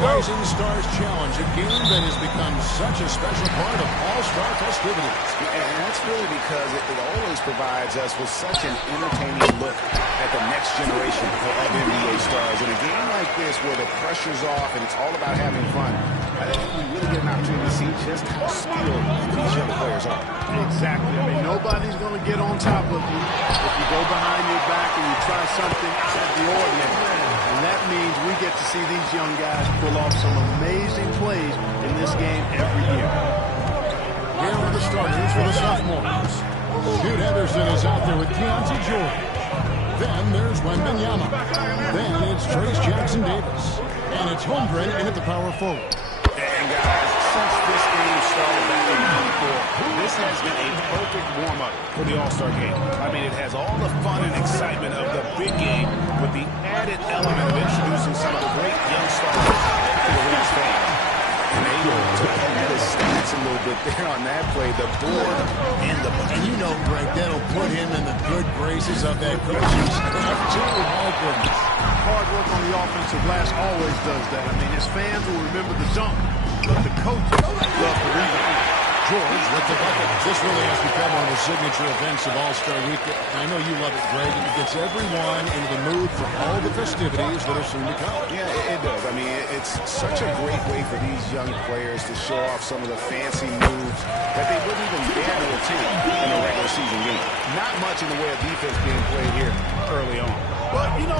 Rising Stars Challenge, a game that has become such a special part of All-Star festivities. And that's really because it always provides us with such an entertaining look at the next generation of NBA stars. In a game like this where the pressure's off and it's all about having fun, I think we really get an opportunity to see just how skilled these young players are. Exactly. I mean, nobody's going to get on top of you if you go behind your back and you try something out of the ordinary. And that means we get to see these young guys pull off some amazing plays in this game every year. Here are the starters for the sophomores. Scoot Henderson is out there with Keontae Jordan. Then there's Wembanyama. Then it's Trayce Jackson-Davis. And it's Holmgren in at the power forward. And guys, since this game started back in '94, this has been a perfect warm-up for the All-Star game. I mean, it has all the fun and excitement of the big game with the added element of introducing some of the great young stars to the league's fans. And able to look at his stats a little bit there on that play, the board and the bucket. And you know, Greg, that'll put him in the good graces of that coaching staff, too. My goodness. Hard work on the offensive glass always does that. I mean, his fans will remember the dunk, but the coaches love the rebound. George with the bucket. This really has become one of the signature events of All-Star Week. I know you love it, Greg. It gets everyone into the mood for all the festivities that are soon to come. Yeah, it does. I mean, it's such a great way for these young players to show off some of the fancy moves that they wouldn't even dare to attempt in a regular season game. Not much in the way of defense being played here early on. But you know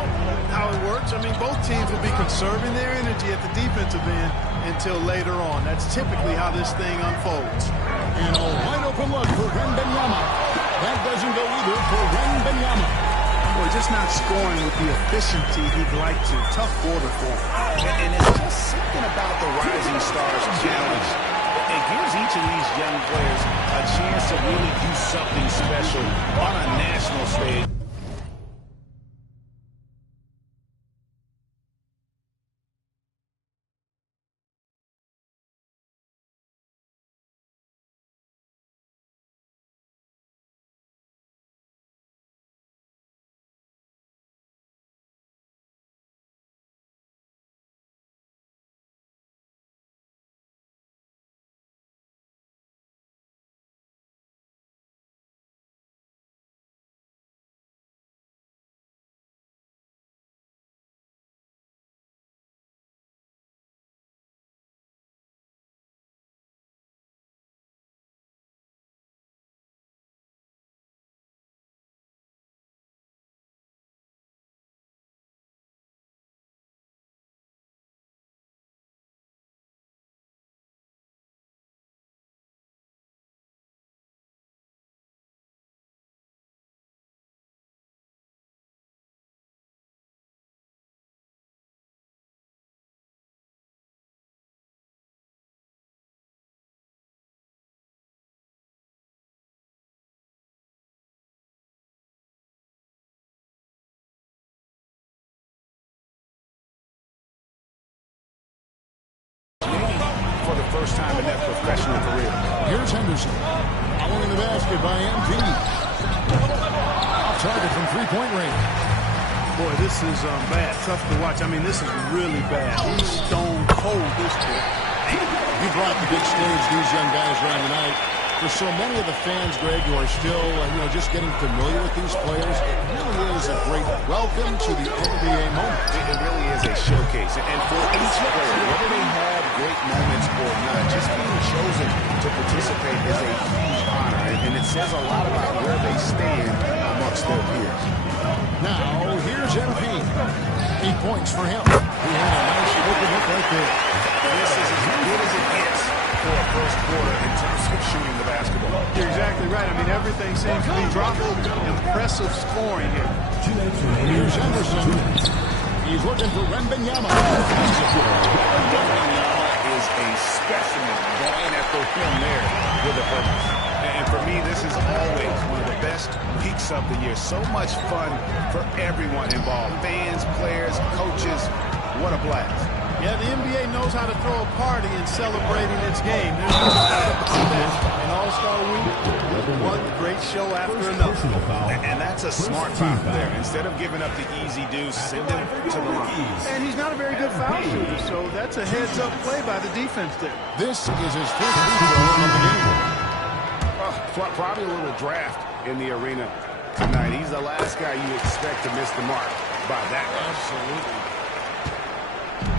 how it works. I mean, both teams will be conserving their energy at the defensive end until later on. That's typically how this thing unfolds. And a wide open look for Wembanyama. That doesn't go either for Wembanyama. Boy, just not scoring with the efficiency he'd like to. Tough quarter for him. And it's just something about the Rising Stars Challenge. It gives each of these young players a chance to really do something special on a national stage. For the first time in their professional career. Here's Henderson. Following the basket by MP. Off target from three-point range. Boy, this is bad. Tough to watch. I mean, this is really bad. He's stone cold this kid. You brought the big stage these young guys around tonight. For so many of the fans, Greg, who are still, just getting familiar with these players, it really is a great welcome to the NBA moment. It really is a showcase. And for each player, whether they have great moments or not, just being chosen to participate is a huge honor. And it says a lot about where they stand amongst their peers. Now, here's MP. 8 points for him. He had a nice open look right there. This is as good as it gets for a first quarter in terms of shooting the basketball. You're exactly right. I mean, everything seems to be dropping. Impressive scoring here. Here's Henderson. He's looking for Wembanyama. Wembanyama is a specimen going at the rim there with a purpose. And for me, this is always one of the best weeks of the year. So much fun for everyone involved. Fans, players, coaches. What a blast. Yeah, the NBA knows how to throw a party in celebrating its game. There's no doubt about that. And All-Star Week, one great show after another. And that's a smart foul there. Instead of giving up the easy deuce, send him to the line. And he's not a very good foul shooter, so that's a heads-up play by the defense there. This is his first free throw of the game. Probably a little draft in the arena tonight. He's the last guy you expect to miss the mark by that. Absolutely.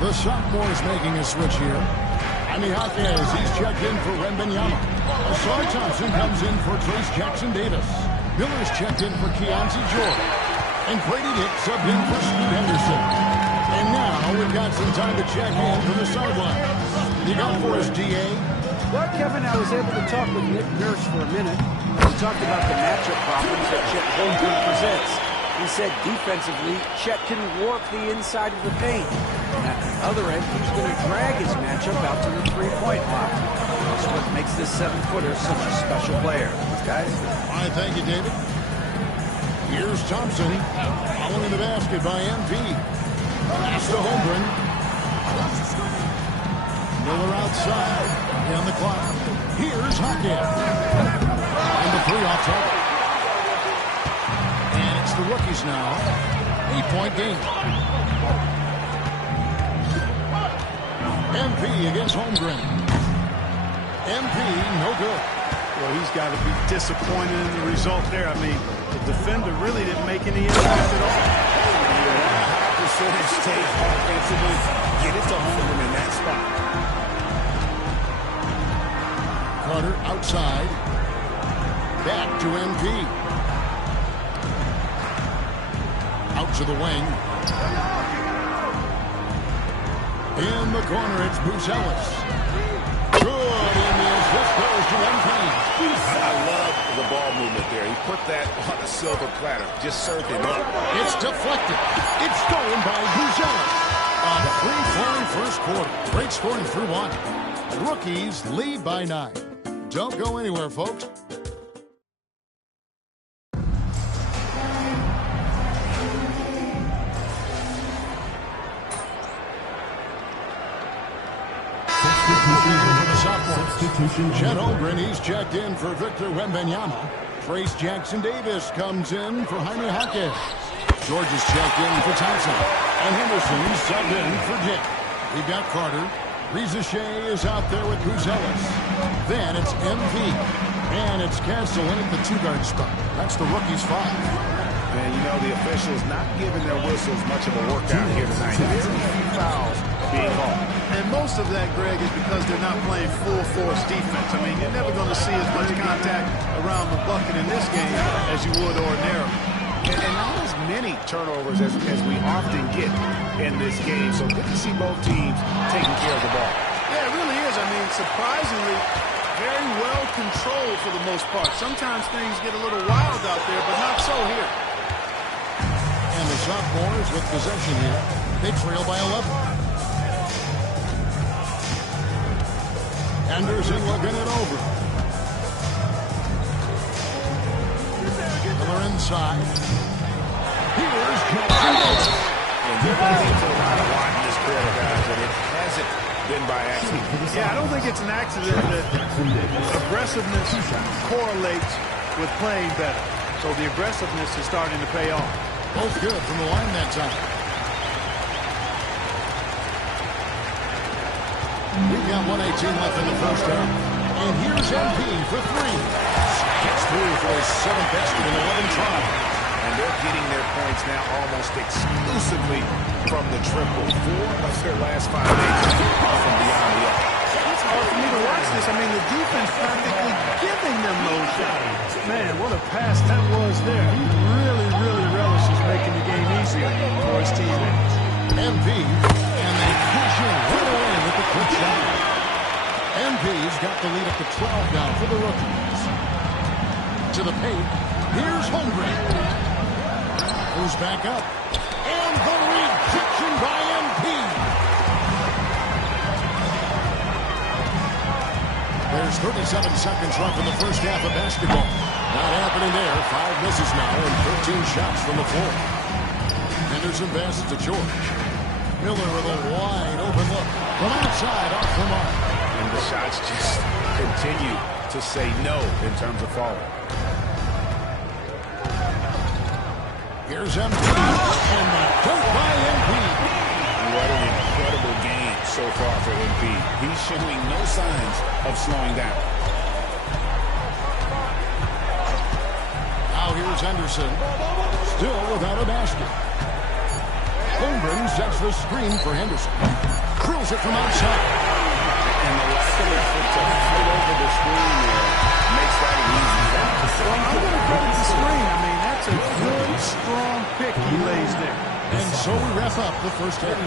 The sophomore is making a switch here. Jaime Jaquez, he's checked in for Wembanyama. Ausar Thompson comes in for Trace Jackson Davis. Miller's checked in for Keontae Jordan. And Grady Dick subbed in for Scoot Henderson. And now we've got some time to check in for the sideline. You got for us, D.A.? Well, Kevin, I was able to talk with Nick Nurse for a minute. We talked about the matchup problems that Chet Holmgren presents. He said defensively, Chet can warp the inside of the paint. And at the other end, he's going to drag his matchup out to the three-point line. That's what makes this 7-footer such a special player. Guys? All right, thank you, David. Here's Thompson, following the basket by MP. Pass to Holmgren. Miller outside. On the clock. Here's Jaquez. And the three off target. And it's the rookies now. 8-point game. MP against Holmgren. MP, no good. Well, he's got to be disappointed in the result there. I mean, the defender really didn't make any impact at all. High percentage take offensively. Get it to Holmgren in that spot. Carter outside. Back to MP. Out to the wing. In the corner, it's Bruce Ellis. Good, and the assist goes to MP. I love the ball movement there. He put that on a silver platter. Just served him up. It's deflected. It's stolen by Bruce Ellis. A free-flowing first quarter. Great scoring through one. Rookies lead by 9. Don't go anywhere, folks. Substitution. Chet Holmgren, he's checked in for Victor Wembanyama. Trace Jackson Davis comes in for Jaime Jaquez. George is checked in for Thompson. And Henderson subbed in for Dick. We've got Carter. Reza Shea is out there with Bruce Ellis. Then it's MP. And it's Castle in at the 2-guard spot. That's the rookie's 5. And, you know, the officials not giving their whistles much of a workout here tonight. Very few fouls being called. And most of that, Greg, is because they're not playing full-force defense. I mean, you're never going to see as much contact around the bucket in this game as you would ordinarily. And not as many turnovers as we often get in this game. So good to see both teams taking care of the ball. Yeah, it really is. I mean, surprisingly, very well controlled for the most part. Sometimes things get a little wild out there, but not so here. And the sophomores with possession here. They trail by 11. Anderson looking it over. Miller inside. Here's Jackson Davis. And you're going to need a lot of wide in this quarter, guys, and it hasn't been by accident. Yeah, I don't think it's an accident that aggressiveness correlates with playing better. So the aggressiveness is starting to pay off. Both good from the line that time. We've got 1:18 left in the first half. And here's MP for 3. Gets through for his 7th basket in 11 tries. And they're getting their points now almost exclusively from the triple. 4 of their last 5 days from beyond the arc. It's hard for me to watch this. I mean, the defense practically giving them those shots. Man, what a pass that was there. He really, really relishes making the game easier for his teammates. MP, and they push in right away with the quick shot. MP's got the lead up to 12 now for the rookies. To the paint, here's Holmgren. Goes back up. And the rejection by MP. There's 37 seconds left in the first half of basketball. Not happening there. 5 misses now and 13 shots from the floor. Henderson passes to George. Miller with a wide open look. From outside, off the mark. And the shots just continue to say no in terms of falling. Here's MP. And the dunk by MP. What an incredible game so far for MP. He's showing no signs of slowing down. Now here's Henderson. Still without a basket. Holmgren sets the screen for Henderson. Drills it from outside. And the lack of effort to fight over the screen there makes that an easy shot. Well, I'm going to credit the screen. I mean, that's a good, strong pick he lays there. And so we wrap up the first half.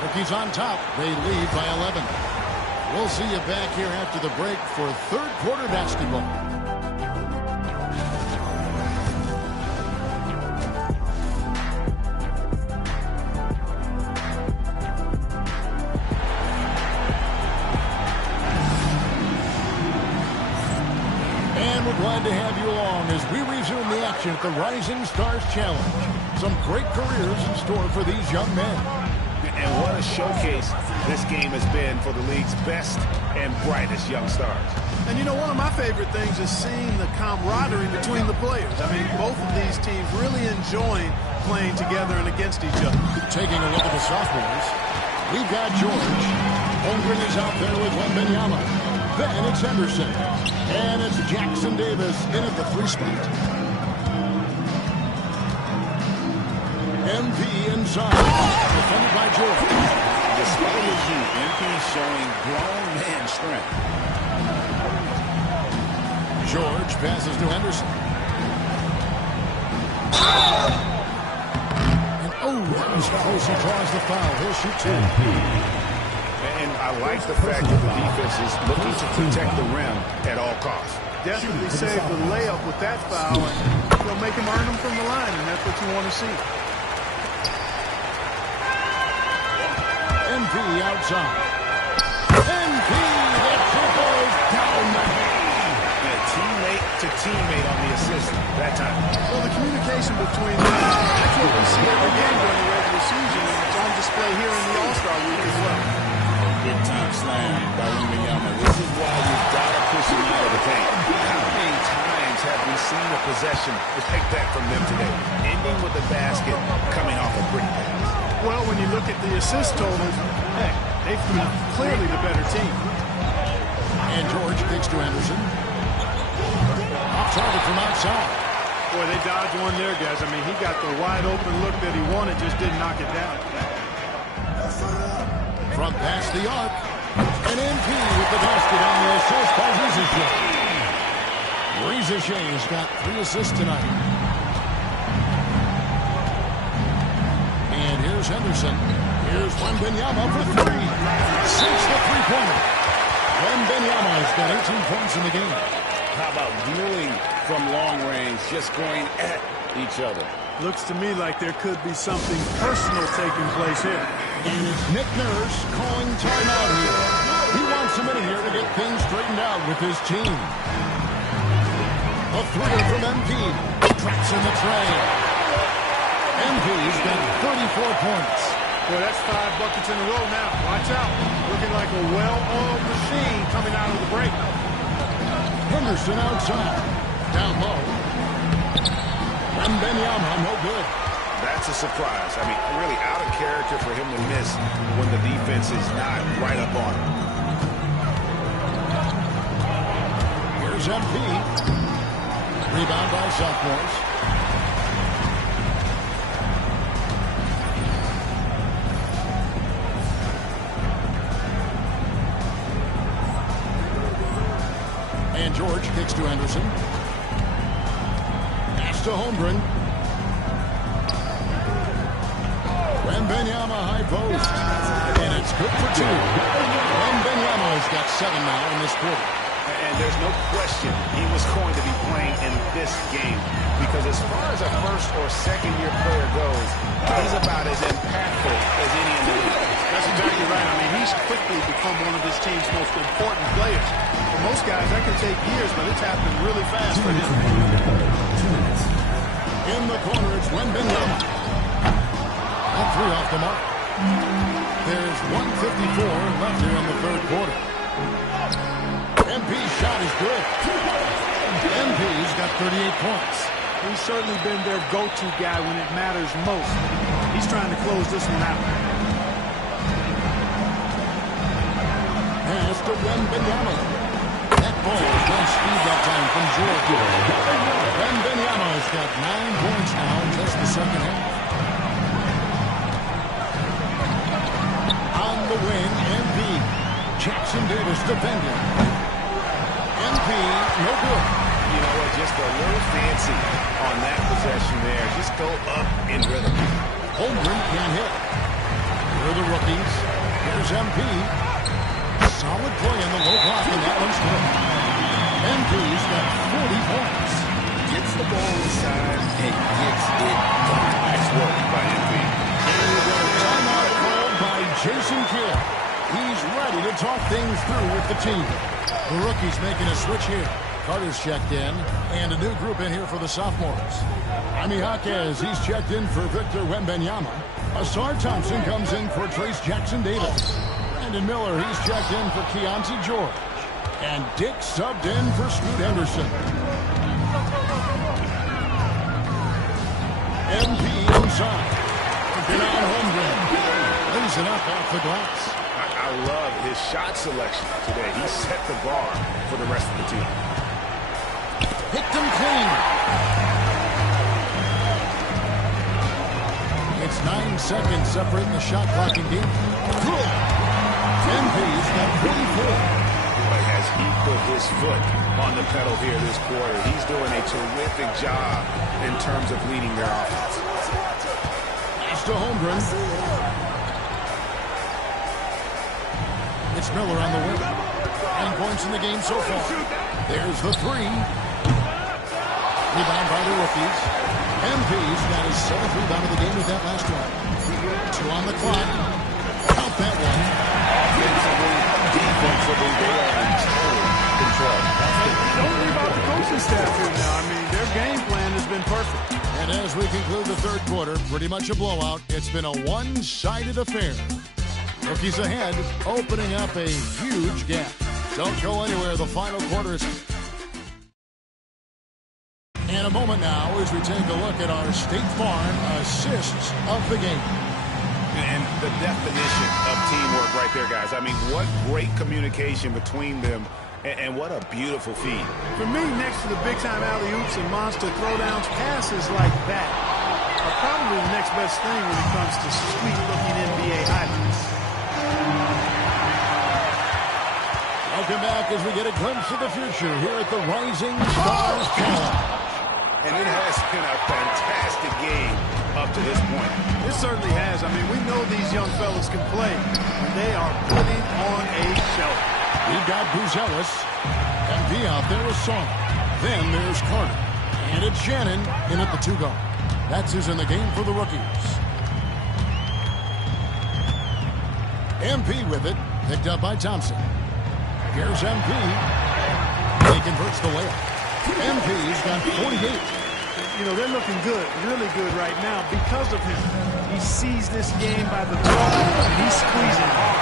Rookies on top. They lead by 11. We'll see you back here after the break for third quarter basketball. And we're glad to have you along as we resume the action at the Rising Stars Challenge. Some great careers in store for these young men. And what a showcase this game has been for the league's best and brightest young stars. And you know, one of my favorite things is seeing the camaraderie between the players. I mean, both of these teams really enjoying playing together and against each other. Taking a look at the sophomores, we've got George. Holmgren is out there with Wembanyama. Then it's Henderson. And it's Jackson Davis in at the 3 spot. MP inside. Defended by George. Despite his youth, MP is showing grown man strength. George passes to Henderson. And that was close. He draws the foul. He'll shoot 2. And I like the fact that the defense is looking to protect the rim at all costs. Definitely save the layup with that foul, and they'll make him earn them from the line, and that's what you want to see. MP outside. MP, that goes down the lane. And teammate to teammate on the assist that time. Well, the communication between them, that's what we see every game during the regular season, and it's on display here in the All-Star week as well. Big time slam by Wembanyama. This is why you've got to push him out of the paint. How many times have we seen a possession take that from them today? Ending with the basket, coming off a pretty pass. Well, when you look at the assist totals, heck, they've been clearly the better team. And George kicks to Henderson. Off target from outside. Boy, they dodged one there, guys. I mean, he got the wide open look that he wanted, just didn't knock it down. From past the arc. And MP with the basket on the assist by Reza Shea. Reza Shea's got 3 assists tonight. And here's Henderson. Here's Wembanyama for 3. Sinks the three-pointer. Wembanyama has got 18 points in the game. How about dueling from long range, just going at each other? Looks to me like there could be something personal taking place here. And it's Nick Nurse calling timeout here. He wants a minute here to get things straightened out with his team. A 3 from MP. Traps in the tray. MP's got 34 points. Boy, that's 5 buckets in a row now. Watch out. Looking like a well-oiled machine coming out of the break. Henderson outside. Down low. Wembanyama, no good. That's a surprise. I mean, really out of character for him to miss when the defense is not right up on him. Here's MP. Rebound by sophomores. And George kicks to Henderson. Pass to Holmgren. Wembanyama high post. And it's good for 2. Wembanyama has got 7 now in this quarter. And there's no question he was going to be playing in this game because as far as a first or second year player goes, he's about as impactful as any in the league. That's exactly right. I mean, he's quickly become one of this team's most important players. For most guys, that can take years, but it's happened really fast for him. In the corner, it's Wembanyama. A 3 off the mark. There's 1:54 left here in the third quarter. MP's shot is good. MP's got 38 points. He's certainly been their go-to guy when it matters most. He's trying to close this one out. Pass to Wembanyama. That ball is on speed that time from Georgia. Wembanyama has got 9 points now in just the second half. On the wing, MP. Jackson Davis defending. MP, no good. You know what, just a little fancy on that possession there. Just go up in rhythm. Holmgren can't hit. Here are the rookies. Here's MP. Solid play in the low block, and that one's good. MP's got 40 points. Gets the ball inside and gets it done. Nice work by MP. And we've got a timeout called by Jason Kidd. He's ready to talk things through with the team. The rookie's making a switch here. Carter's checked in, and a new group in here for the sophomores. Jaime Jaquez, he's checked in for Victor Wembanyama. Asar Thompson comes in for Trace Jackson Davis. Brandon Miller, he's checked in for Keontae George. And Dick subbed in for Scoot Henderson. MP inside. Denon Holmgren lays it up off the glass. I love his shot selection today. He set the bar for the rest of the team. Hit them clean. It's 9 seconds separating the shot clock and game. Good. MP's got 44. But as he put his foot on the pedal here this quarter, he's doing a terrific job in terms of leading their offense. Pass to Holmgren. It's Miller on the wing. 9 points in the game so far. There's the three. Rebound by the rookies. MP's got his 7th rebound of the game with that last one. 2 on the clock. Count that one. Offensively, defensively, they are in total control. Don't leave out the coaching staff here now. I mean, their game plan has been perfect. And as we conclude the third quarter, pretty much a blowout. It's been a one-sided affair. Rookies ahead, opening up a huge gap. Don't go anywhere. The final quarter is... In a moment now as we take a look at our State Farm assists of the game. And the definition of teamwork right there, guys. I mean, what great communication between them, and what a beautiful feed. For me, next to the big-time alley-oops and monster throwdowns, passes like that are probably the next best thing when it comes to sweet-looking NBA highlights. Welcome back as we get a glimpse of the future here at the Rising Stars Challenge. And it has been a fantastic game up to this point. It certainly has. I mean, we know these young fellas can play, and they are putting on a show. We've got Buzelis, MP out there with Song. Then there's Carter. And it's Shannon in at the 2-guard. That's who's in the game for the rookies. MP with it, picked up by Thompson. Here's MP. He converts the layup. MP's got 48. You know, they're looking good, really good right now because of him. He sees this game by the throat, and he's squeezing hard.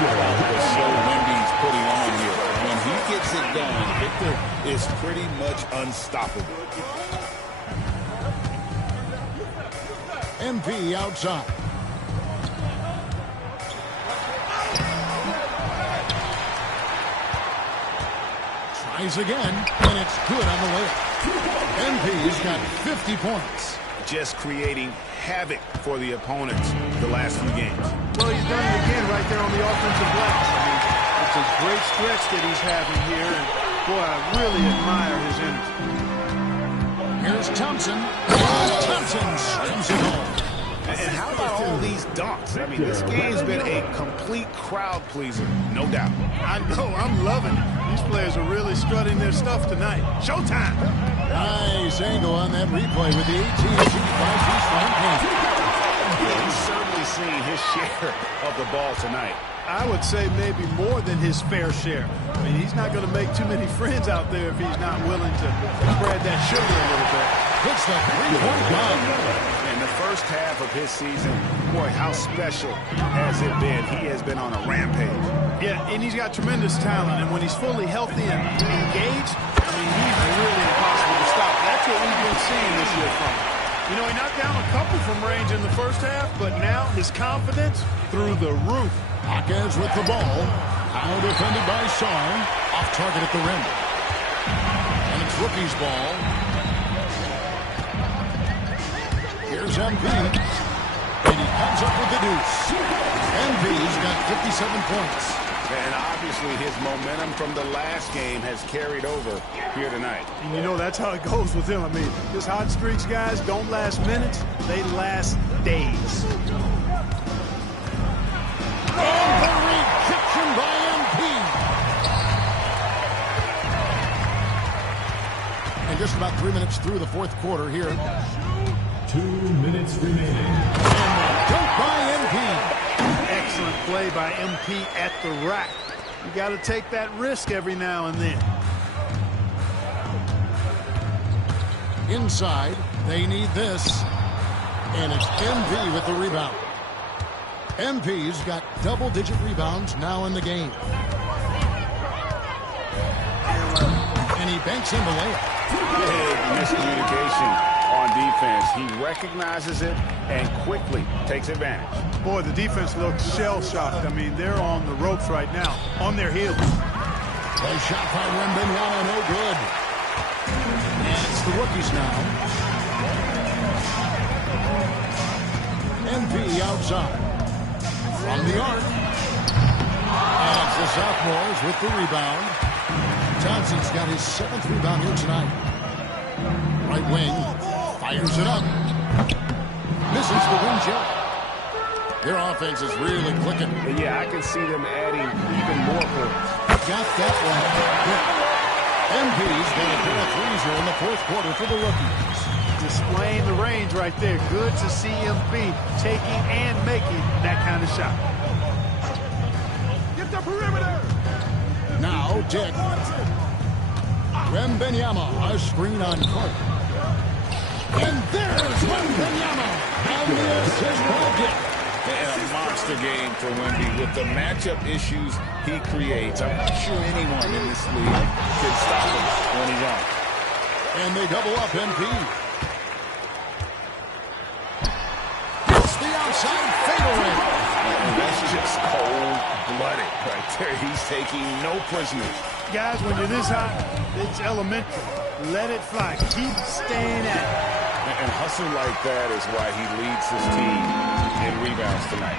The show Wendy's putting on here. When he gets it going, Victor is pretty much unstoppable. MP outside. Tries again, and it's good on the layup. MP's got 50 points. Just creating havoc for the opponents the last few games. Well, he's done it again right there on the offensive glass. I mean, it's a great stretch that he's having here, and boy, I really admire his energy. Here's Thompson. Thompson slams it home. And how about all these dunks? I mean, this game's been a complete crowd pleaser, no doubt. I know, I'm loving it. These players are really strutting their stuff tonight. Showtime! Nice angle on that replay with the 18-2 5-piece front hand. He's certainly seen his share of the ball tonight. I would say maybe more than his fair share. I mean, he's not going to make too many friends out there if he's not willing to spread that sugar a little bit. Hits the three-point gun. And the first first half of his season, boy, how special has it been? He has been on a rampage. Yeah, and he's got tremendous talent, and when he's fully healthy and engaged, I mean, he's really impossible to stop. That's what we've been seeing this year from him. You know, he knocked down a couple from range in the first half, but now his confidence through the roof. Jaquez with the ball. Now defended by Sarn. Off target at the rim. And it's rookie's ball. Here's MP. And he comes up with the deuce. MP's got 57 points. And obviously his momentum from the last game has carried over here tonight. And you know, that's how it goes with him. I mean, his hot streaks, guys, don't last minutes. They last days. And the rejection by MP. And just about 3 minutes through the fourth quarter here. 2 minutes remaining. And the dunk by MP. Excellent play by MP at the rack. You got to take that risk every now and then. Inside, they need this. And it's MP with the rebound. MP's got double-digit rebounds now in the game. And he banks in the layup. Big miscommunication on defense. He recognizes it and quickly takes advantage. Boy, the defense looks shell-shocked. I mean, they're on the ropes right now, on their heels. The shot by Wembanyama, no good. And it's the rookies now. MP outside. From the arc. And it's the sophomores with the rebound. Johnson's got his 7th rebound here tonight. Right wing. Fires it up. Misses the rim shot. Their offense is really clicking. Yeah, I can see them adding even more points. Got that one. Good. MP's got a pair of threes here in the fourth quarter for the rookies. Displaying the range right there. Good to see MP taking and making that kind of shot. Get the perimeter. Now, Dick. Wembanyama, a screen on court. And there's Wembanyama. And the assist will get. And a monster game for Wemby with the matchup issues he creates. I'm not sure anyone in this league can stop him when he's on. And they double up MP. It's the outside fadeaway. And that's just cold-blooded right there. He's taking no prisoners. Guys, when you're this hot, it's elemental. Let it fly. Keep staying at it. And hustle like that is why he leads his team in rebounds tonight.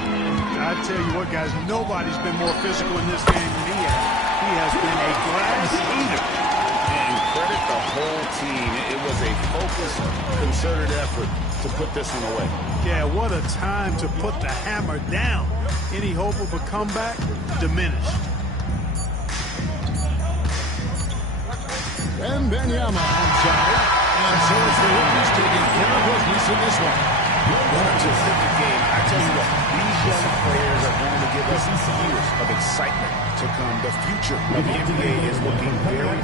I tell you what, guys, nobody's been more physical in this game than he has. He has been a glass eater. And credit the whole team. It was a focused, concerted effort to put this one away. Yeah, what a time to put the hammer down. Any hope of a comeback? Diminished. Wembanyama outside. And so it's the rookies taking care of business in this one. What a terrific game. I tell you what, these young players are going to give us years of excitement to come. The future of the NBA is looking very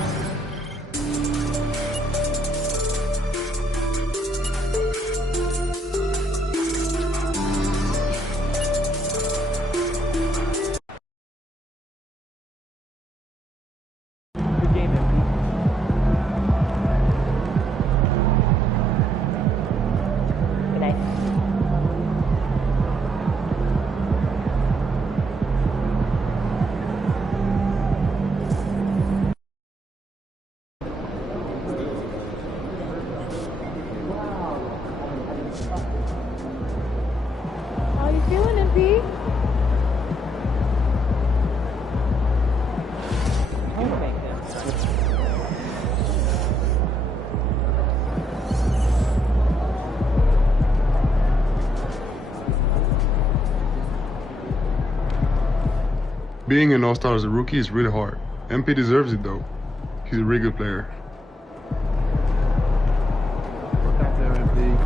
How you feeling, MP? Okay, good. Being an all-star as a rookie is really hard. MP deserves it though. He's a really good player. Look out there, MP.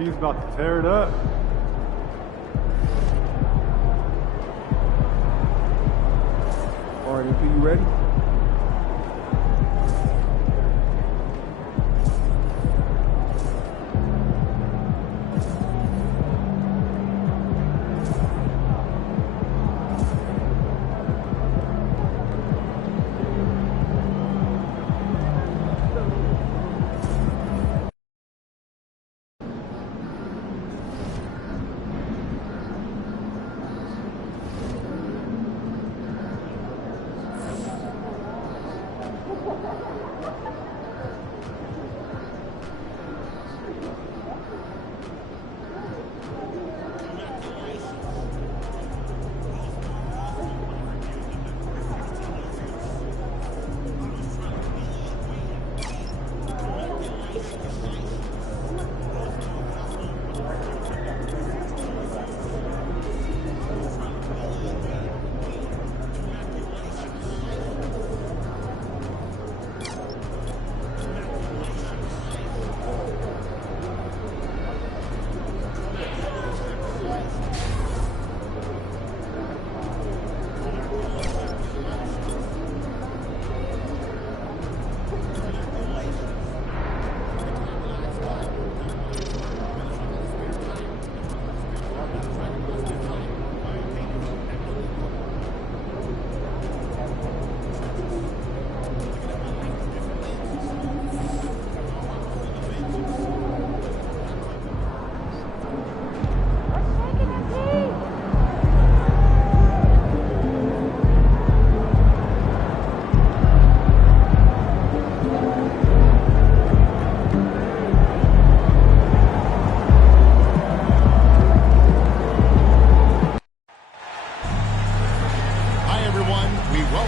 He's about to tear it up. All right, MP, you ready?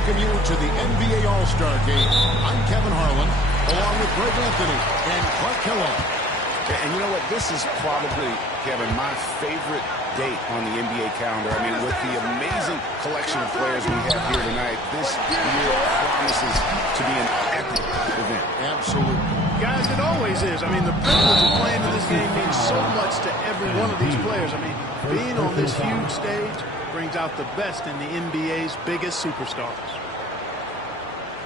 welcome you to the NBA All-Star Game. I'm Kevin Harlan, along with Greg Anthony and Clark Kellogg. And you know what? This is probably, Kevin, my favorite date on the NBA calendar. I mean, with the amazing collection of players we have here tonight, this year promises to be an epic event. Absolutely. Guys, it always is. I mean, the privilege of playing in this game means so much to every one of these players. I mean, being on this huge stage brings out the best in the NBA's biggest superstars.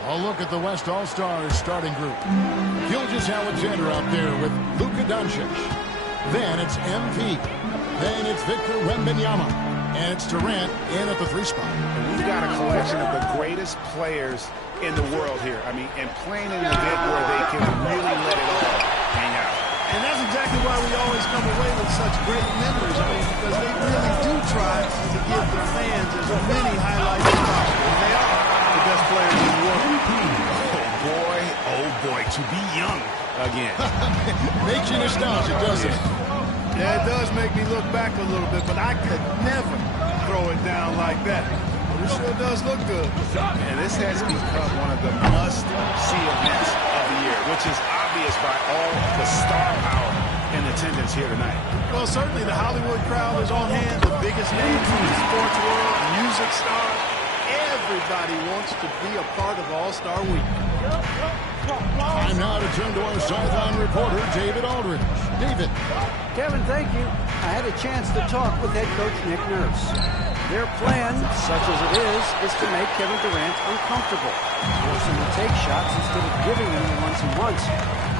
A look at the West All-Stars starting group. Gilgeous Alexander out there with Luka Doncic. Then it's MP. Then it's Victor Wembanyama. And it's Durant in at the 3 spot. And we've got a collection of the greatest players in the world here. I mean, and playing in an event where they can really let it all hang out. And that's exactly why we always come away with such great memories. I mean, because they really do try to give their fans as many highlights as possible. And they are the best players in the world. Oh boy, to be young again. Makes you nostalgic, doesn't it? Yeah, it does make me look back a little bit, but I could never throw it down like that. But it sure does look good. And this has become one of the must-see events of the year, which is obvious by all the star power in attendance here tonight. Well, certainly the Hollywood crowd is on hand, the biggest names in the sports world, music stars. Everybody wants to be a part of All-Star Week. Time now to turn to our sideline reporter, David Aldridge. David. Kevin, thank you. I had a chance to talk with head coach Nick Nurse. Their plan, such as it is to make Kevin Durant uncomfortable, force him to take shots instead of giving them the ones he wants.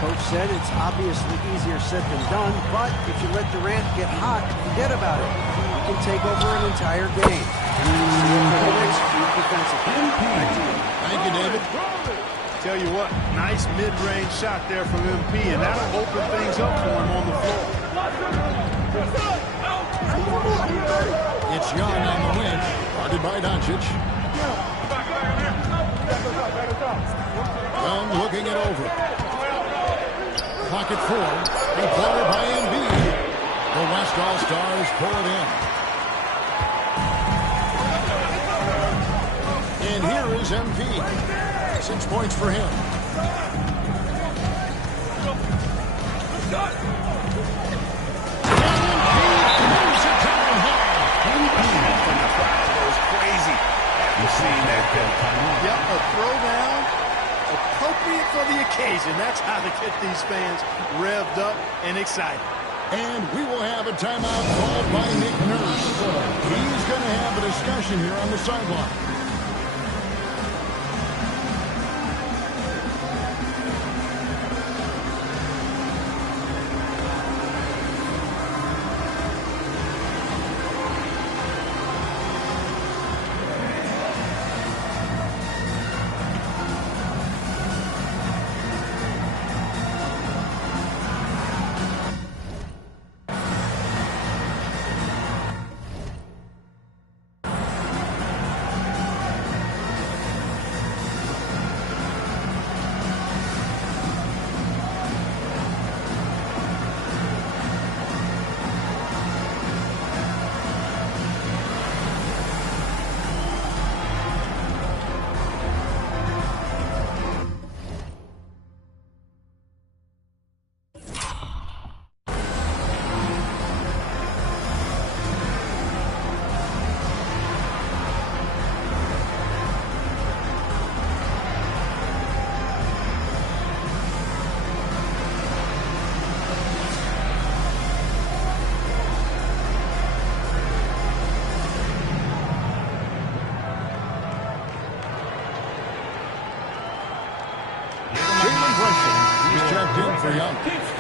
Coach said it's obviously easier said than done, but if you let Durant get hot, forget about it. He can take over an entire game. Thank you, David. Tell you what, nice mid-range shot there from MP, and that'll open things up for him on the floor. It's Young on the wing, guarded by Doncic. Young looking it over. Clock at 4, and corner by Embiid. The West All-Stars pull it in. And here is MP. 6 points for him. Yep, a throwdown, appropriate for the occasion. That's how to get these fans revved up and excited. And we will have a timeout called by Nick Nurse. He's going to have a discussion here on the sideline.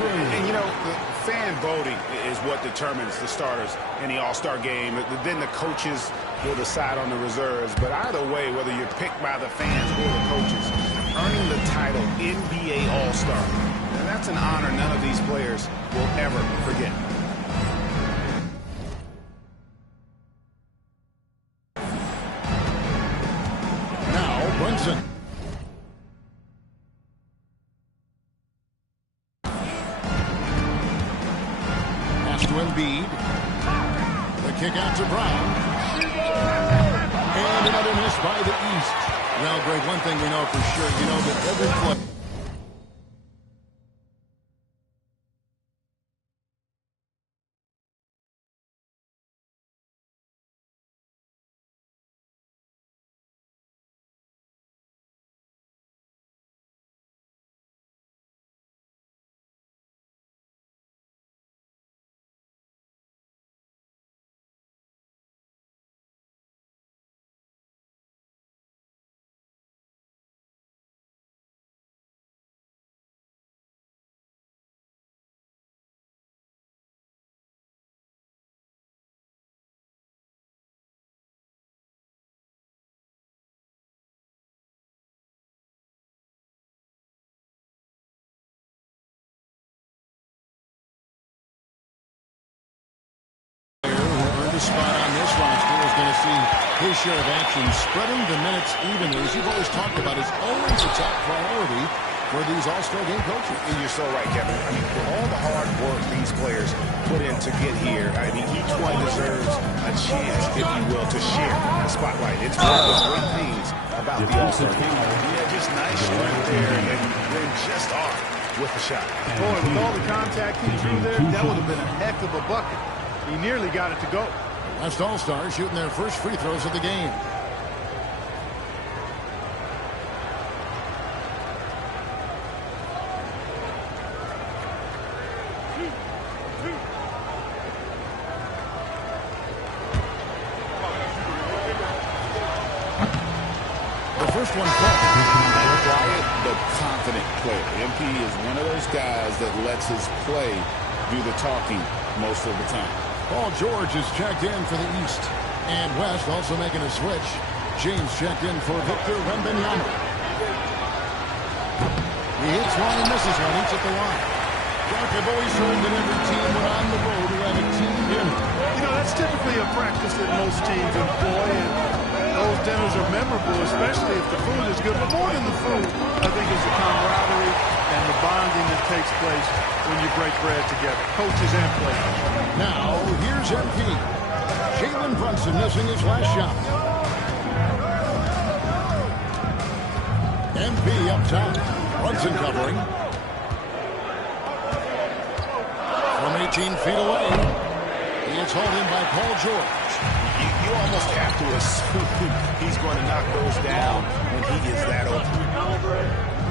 And, you know, the fan voting is what determines the starters in the All-Star game. Then the coaches will decide on the reserves. But either way, whether you're picked by the fans or the coaches, earning the title NBA All-Star, that's an honor none of these players will ever forget. Now, Brunson. To Embiid. The kick out to Brown. And another miss by the East. Well, Greg, one thing we know for sure, you know that every play. The spot on this roster is going to see his share of action. Spreading the minutes evenly, as you've always talked about, is always a top priority for these All-Star game coaches. And you're so right, Kevin. I mean, for all the hard work these players put in to get here, I mean, each one deserves a chance, if you will, to share the spotlight. It's one of the great things about the All-Star game. Yeah, just nice strength there, and then just off with the shot. Boy, with all the contact he drew there, that would have been a heck of a bucket. He nearly got it to go. West All-Stars shooting their first free throws of the game. The first one Quiet but confident player. MP is one of those guys that lets his play do the talking most of the time. Paul George is checked in for the East. And West also making a switch. James checked in for Victor Wembanyama. He hits one and misses one. Each at the line. Doc, I've always heard that every team when on the road will have a team dinner. You know, that's typically a practice that most teams employ, and those dinners are memorable, especially if the food is good. But more than the food, I think, is the camaraderie and the bonding that takes place when you break bread together, coaches and players. Now, here's MP. Jalen Brunson missing his last shot. MP up top. Brunson covering. From 18 feet away. It's hauled in by Paul George. You almost have to assume he's going to knock those down when he is that open.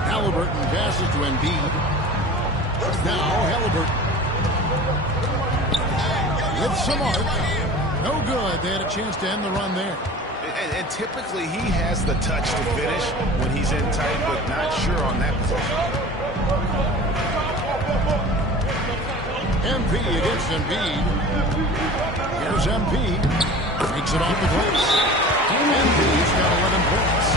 Halliburton passes to Embiid. Now Halliburton. with some arc. No good. They had a chance to end the run there. And typically he has the touch to finish when he's in tight, but not sure on that possession. MP against Embiid. Here's MP. Takes it off the glass. MP's got 11 points.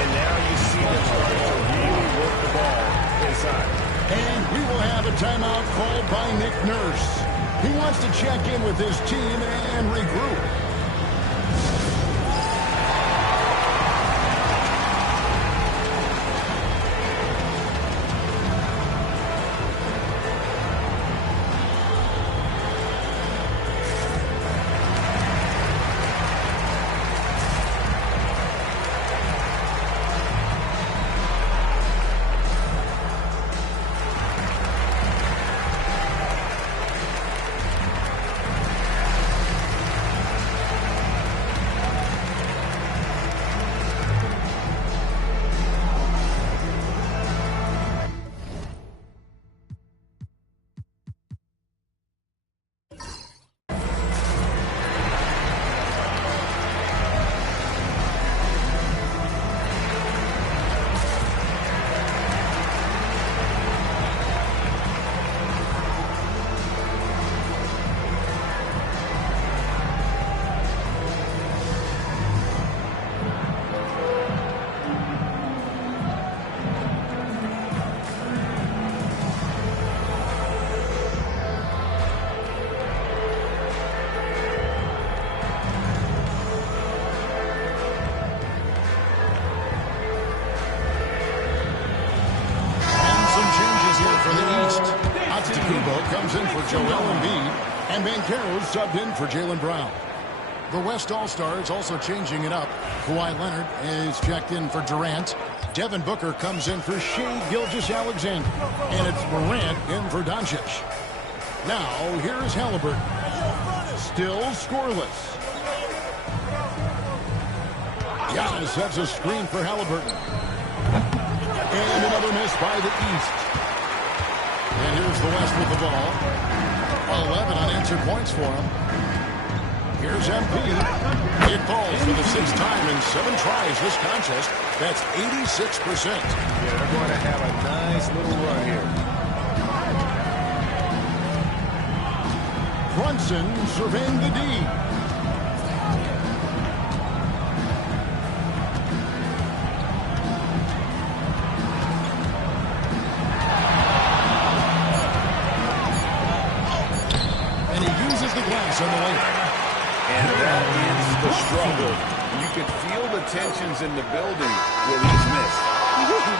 And now you see them starting to really work the ball inside. And we will have a timeout called by Nick Nurse. He wants to check in with his team and regroup. Comes in for Joel Embiid, and Banchero subbed in for Jaylen Brown. The West All-Stars also changing it up. Kawhi Leonard is checked in for Durant. Devin Booker comes in for Shai Gilgeous-Alexander, and it's Morant in for Doncic. Now, here is Halliburton. Still scoreless. Giannis sets a screen for Halliburton. And another miss by the East. And here's the West with the ball. 11 unanswered points for him. Here's MP. It falls for the 6th time in 7 tries this contest. That's 86%. Yeah, they're going to have a nice little run here. Brunson surveying the D. And that ends the struggle. You could feel the tensions in the building with each miss.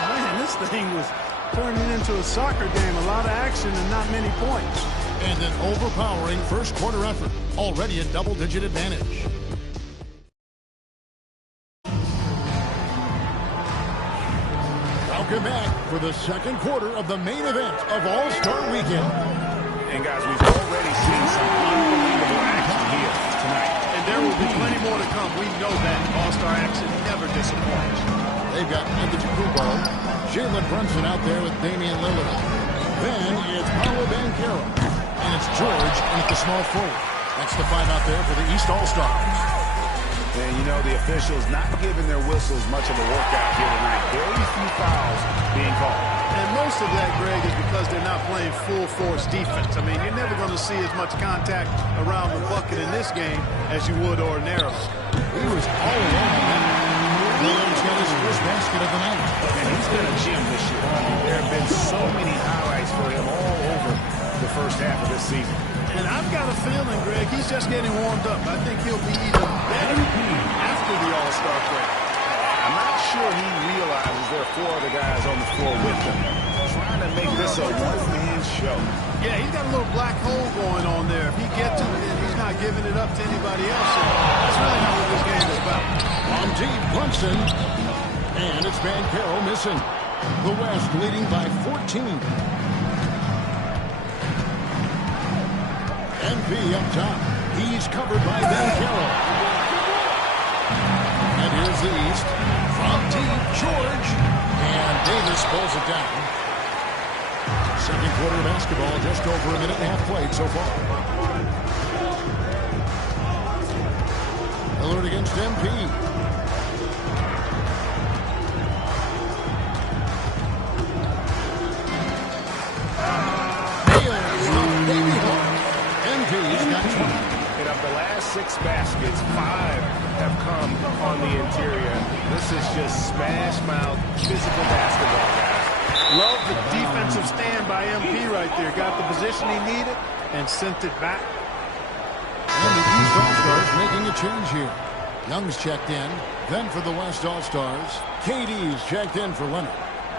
Man, this thing was turning into a soccer game. A lot of action and not many points. And an overpowering first quarter effort. Already a double-digit advantage. Welcome back for the second quarter of the main event of All-Star Weekend. And guys, we've already seen some unbelievable action here tonight. And there will be plenty more to come. We know that All-Star action never disappoints. They've got Antetokounmpo, Jalen Brunson out there with Damian Lillard. Then it's Paolo Banchero. And it's George at the small forward. That's the 5 out there for the East All-Stars. And you know, the officials not giving their whistles much of a workout here tonight. Very few fouls being called. And most of that, Greg, is because they're not playing full-force defense. I mean, you're never going to see as much contact around the bucket in this game as you would ordinarily. He was all alone on that. Lillard's got his first basket of the night. And he's been a gem this year. There have been so many highlights for him all over the first half of this season. And I've got a feeling, Greg, he's just getting warmed up. I think he'll be even better after the All-Star break. I'm not sure he realizes there are 4 other guys on the floor with him, trying to make this a one-man show. Yeah, he's got a little black hole going on there. If he gets it, then he's not giving it up to anybody else. So that's really not what this game is about. On deep, Brunson. And it's Banchero missing. The West leading by 14. MP up top. He's covered by Banchero. And here's the East. From deep, George. And Davis pulls it down. Second quarter of basketball, just over a minute and a half played so far. Lillard against MP. Nails the baby hook. MP's got 20. And of the last 6 baskets, 5 have come on the interior. This is just smash-mouth physical basketball, guys. Love the defensive stand by MP right there. Got the position he needed and sent it back. And the East All-Stars making a change here. Young's checked in. Then for the West All-Stars, KD's checked in for Leonard.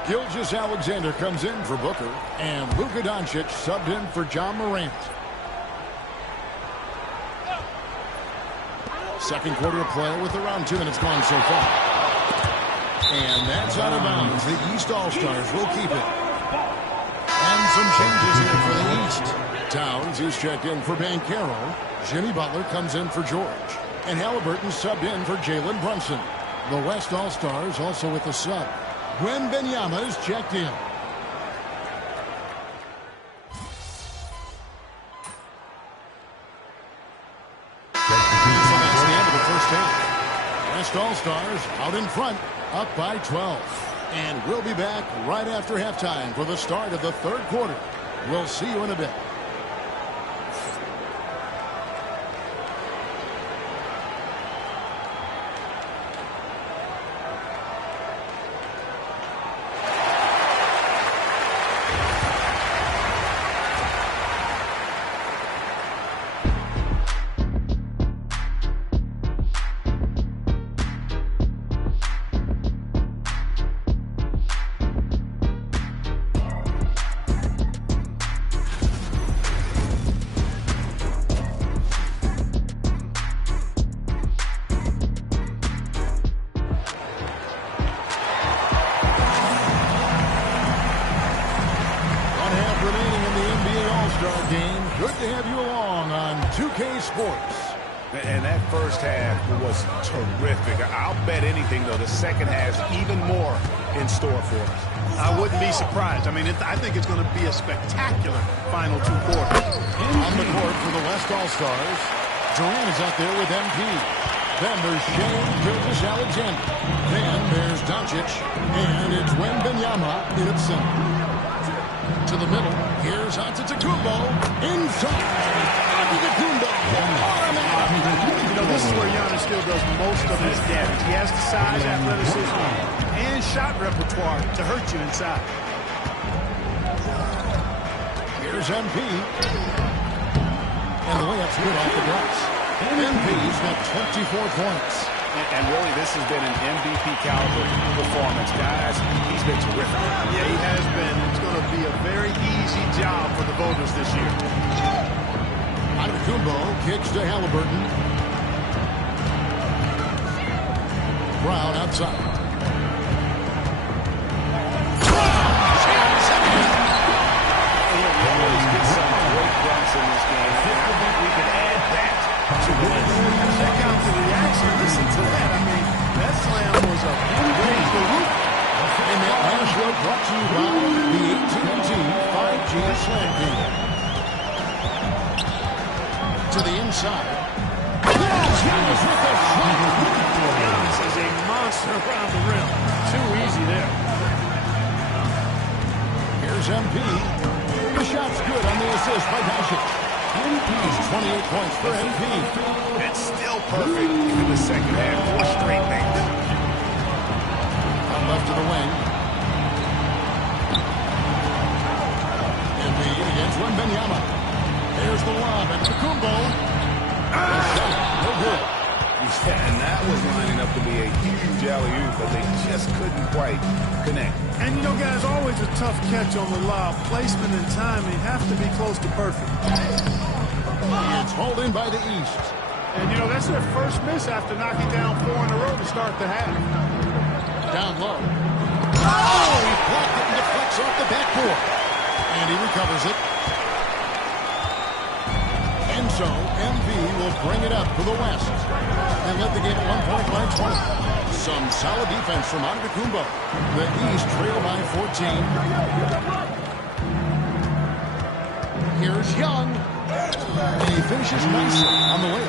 Gilgeous Alexander comes in for Booker. And Luka Doncic subbed in for John Morant. Second quarter of play with around 2 minutes gone so far. And that's out of bounds. The East All-Stars will keep it. And some changes here for the East. Towns is checked in for Banchero. Jimmy Butler comes in for George. And Halliburton subbed in for Jalen Brunson. The West All-Stars also with a sub. Wembanyama is checked in. West All-Stars out in front, up by 12. And we'll be back right after halftime for the start of the third quarter. We'll see you in a bit. And that first half was terrific. I'll bet anything, though, the second half even more in store for us. I wouldn't be surprised. I mean, I think it's going to be a spectacular final 2 quarters. On the court for the West All-Stars, Durant is out there with MP. Then there's Shea Gilgeous-Alexander. Then there's Doncic. And it's Wembanyama in its center. To the middle, here's Antetokounmpo. Inside, Antetokounmpo. You know, this is where Giannis still does most of his damage. He has the size, athleticism, and shot repertoire to hurt you inside. Here's MP. And the layup's good off the glass. MP's got 24 points. And really, this has been an MVP caliber performance. Guys, he's been terrific. Yeah, he has been. It's going to be a very easy job for the voters this year. Antetokounmpo kicks to Halliburton. Brown outside. We always get some great dunks in this game. I think we can add that to the list. Check out the reaction. Listen to that. I mean, that slam was a raise the roof. And that last show brought to you by the AT&T 5G Slam Game. To the inside. There's Giannis with the shot. Giannis is a monster around the rim. Too easy there. Here's MP. The shot's good on the assist by Doncic. MP's 28 points for MP. It's still perfect in the second half. 4 straight things. Left to the wing. Embiid against Wembanyama. There's the lob at Antetokounmpo. The shot, no good. Yeah, and that was lining up to be a huge alley-oop, but they just couldn't quite connect. And, you know, guys, always a tough catch on the lob. Placement and timing have to be close to perfect. It's hauled in by the East. And, you know, that's their first miss after knocking down 4 in a row to start the half. Down low. Oh, he blocked it and deflects off the backboard. And he recovers it. And so, MV will bring it up for the West. They led the game at 1 point by 20. Some solid defense from Antetokounmpo. The East trail by 14. Here's Young. And he finishes nicely on the way.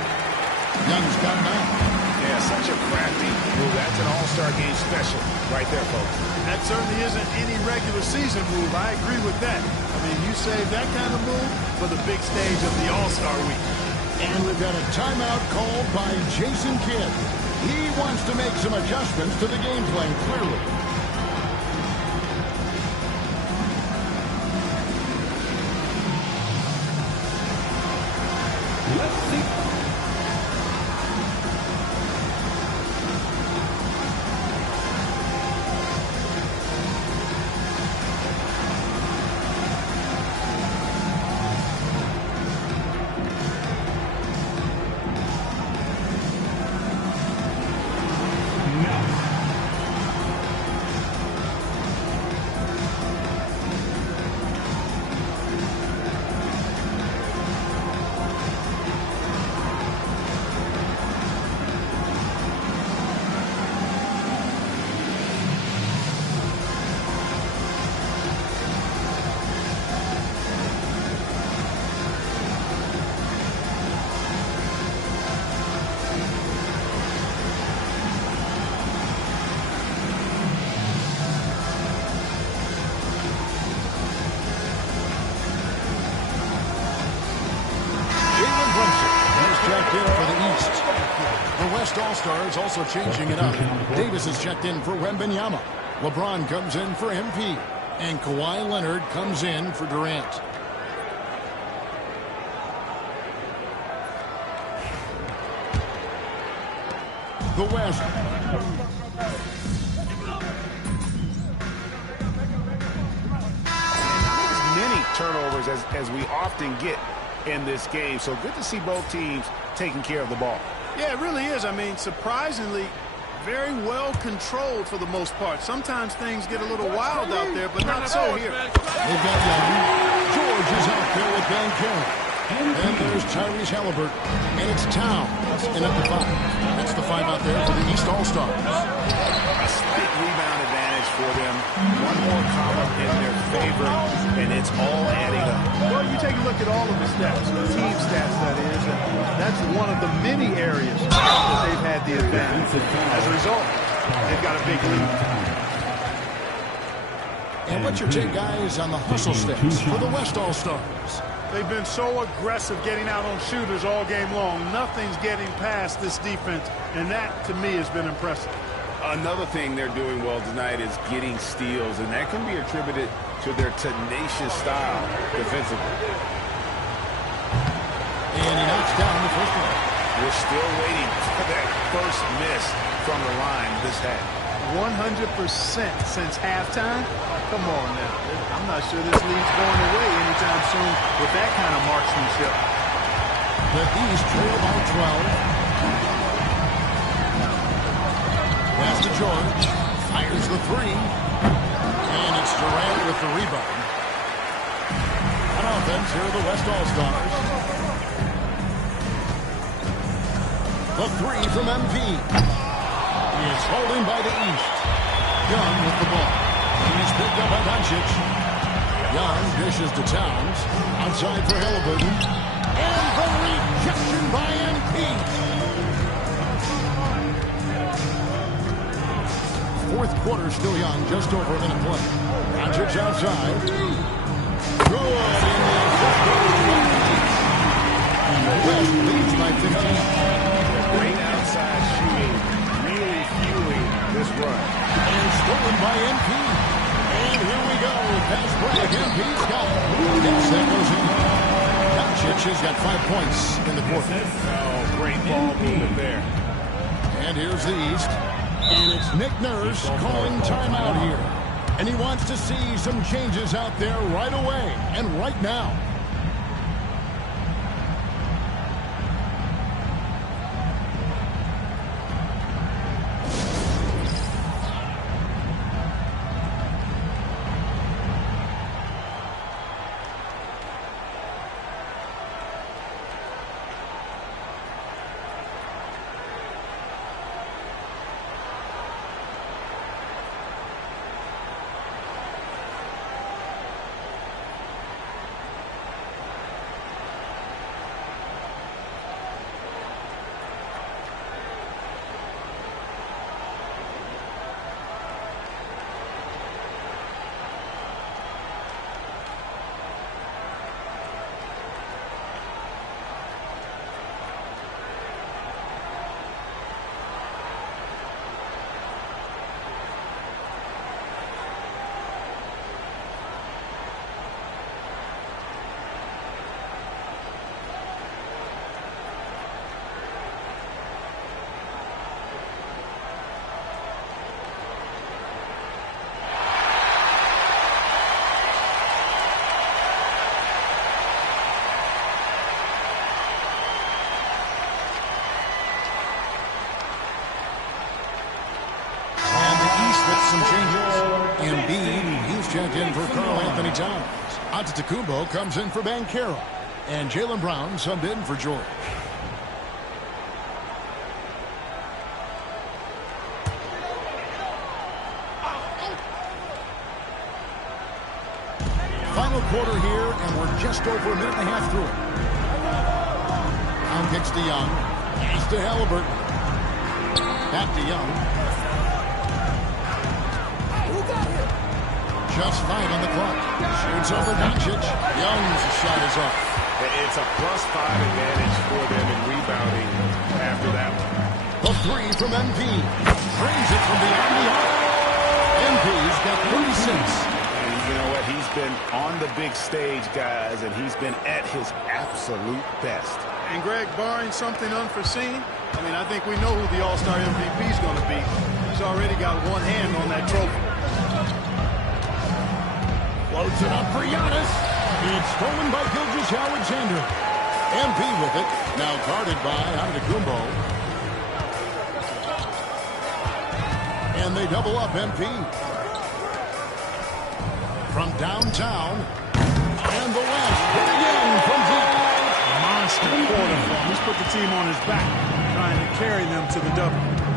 Young's got 9. Yeah, such a crafty move. That's an all-star game special right there, folks. That certainly isn't any regular season move. I agree with that. I mean, you save that kind of move for the big stage of the All-Star Week. And we've got a timeout called by Jason Kidd. He wants to make some adjustments to the game plan, clearly. Let's see. All-Stars also changing it up. Davis is checked in for Wembanyama. LeBron comes in for MP. And Kawhi Leonard comes in for Durant. The West. As many turnovers as we often get in this game. So good to see both teams taking care of the ball. Yeah, it really is. I mean, surprisingly, very well controlled for the most part. Sometimes things get a little wild out there, but not so here. They've got Young. George is out there with Van Carey. And there's Tyrese Halliburton. And it's Towns in at the 5. That's the 5 out there for the East All-Stars. A slight rebound advantage for them. One more column in their favor, and it's all adding up. Well, you take a look at all of the stats, the team stats, that is, and that's one of the many areas that they've had the advantage. As a result, they've got a big lead. And what's your take, guys, on the hustle stats for the West All-Stars? They've been so aggressive getting out on shooters all game long. Nothing's getting past this defense, and that, to me, has been impressive. Another thing they're doing well tonight is getting steals, and that can be attributed to their tenacious style defensively. And he knocks down the first one. We're still waiting for that first miss from the line this half. 100% since halftime? Come on now. I'm not sure this lead's going away anytime soon with that kind of marksmanship. The East trail by 12. Pass to George. Fires the 3. And it's Durant with the rebound. On offense, here are the West All-Stars. The 3 from MP. Is holding by the East. Young with the ball. He's picked up by Doncic. Young dishes to Towns. Outside for Halliburton. And the rejection by MP. Fourth quarter still young. Just over a minute play. Doncic outside. Good. And the West leads by 15. Great outside shooting. Really fueling this run. And stolen by MP. And here we go. Pass break. MP's got it. Yes, that goes in. Doncic has got 5 points in the quarter. Oh, great ball movement there. And here's the East. And it's Nick Nurse calling timeout here. And he wants to see some changes out there right away and right now. Anthony Towns. Antetokounmpo comes in for Banchero. And Jaylen Brown subbed in for George. Final quarter here, and we're just over a minute and a half through it. Brown kicks to Young. He's to Halliburton. Back to Young. Just 5 on the clock. Shoots over Doncic. Young's shot is off. It's a +5 advantage for them in rebounding after that one. The 3 from MP. Brings it from beyond the arc. MP's got 36. And you know what? He's been on the big stage, guys, and he's been at his absolute best. And Greg, barring something unforeseen, I mean, I think we know who the All-Star MVP is going to be. He's already got one hand on that trophy. Floats it up for Giannis. It's stolen by Gilgeous-Alexander. MP with it. Now guarded by Antetokounmpo. And they double up MP. From downtown. And the West. Hit again from deep. Monster quarter for him. He's put the team on his back, trying to carry them to the W.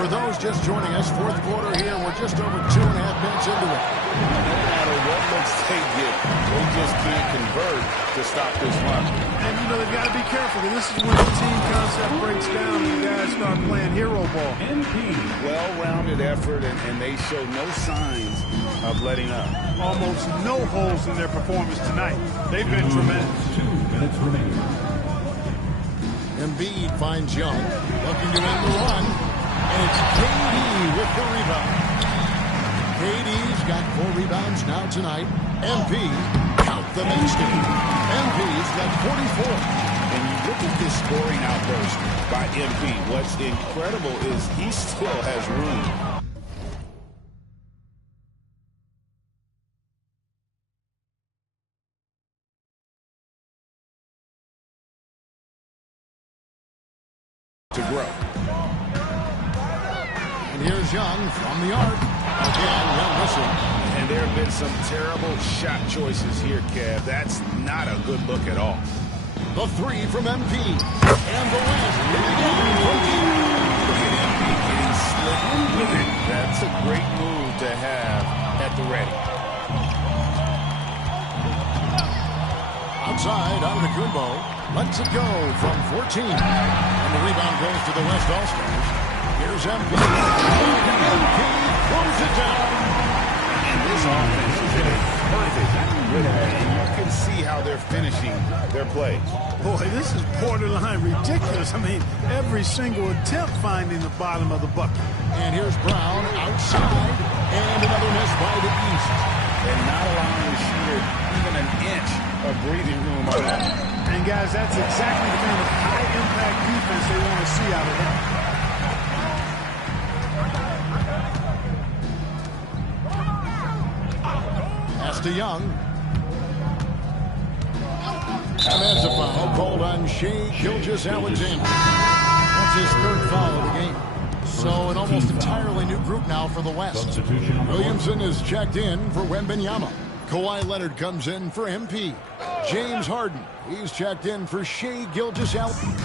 For those just joining us, fourth quarter here. We're just over 2.5 minutes into it. No matter what looks they get, they just can't convert to stop this run. And, you know, they've got to be careful. This is when the team concept breaks down and the guys start playing hero ball. Well-rounded effort, and they show no signs of letting up. Almost no holes in their performance tonight. They've been tremendous. 2 minutes remaining. Embiid finds Young. Looking to end the run. And it's KD with the rebound. KD's got 4 rebounds now tonight. MP, count the nasty. MP's got 44. And you look at this scoring outburst by MP. What's incredible is he still has room. To grow. And here's Young from the arc. Again, Young missing. And there have been some terrible shot choices here, Kev. That's not a good look at all. The 3 from MP. And the West. Hit again from deep. Look at MP getting slick with it. That's a great move to have at the ready. Outside, Antetokounmpo lets it go from 14. And the rebound goes to the West All-Stars. Here's MP. MP throws it down. And this offense is in a perfect rhythm. And you can see how they're finishing their plays. Boy, this is borderline ridiculous. I mean, every single attempt finding the bottom of the bucket. And here's Brown outside. And another miss by the East. And not allowing the shooter even an inch of breathing room on that. And guys, that's exactly the kind of high-impact defense they want to see out of them. Pass to Young. And that's a foul called on Shai Gilgeous-Alexander. That's his 3rd foul of the game. So an almost entirely new group now for the West. Williamson is checked in for Wembanyama. Kawhi Leonard comes in for MP. James Harden, he's checked in for Shai Gilgeous-Alexander.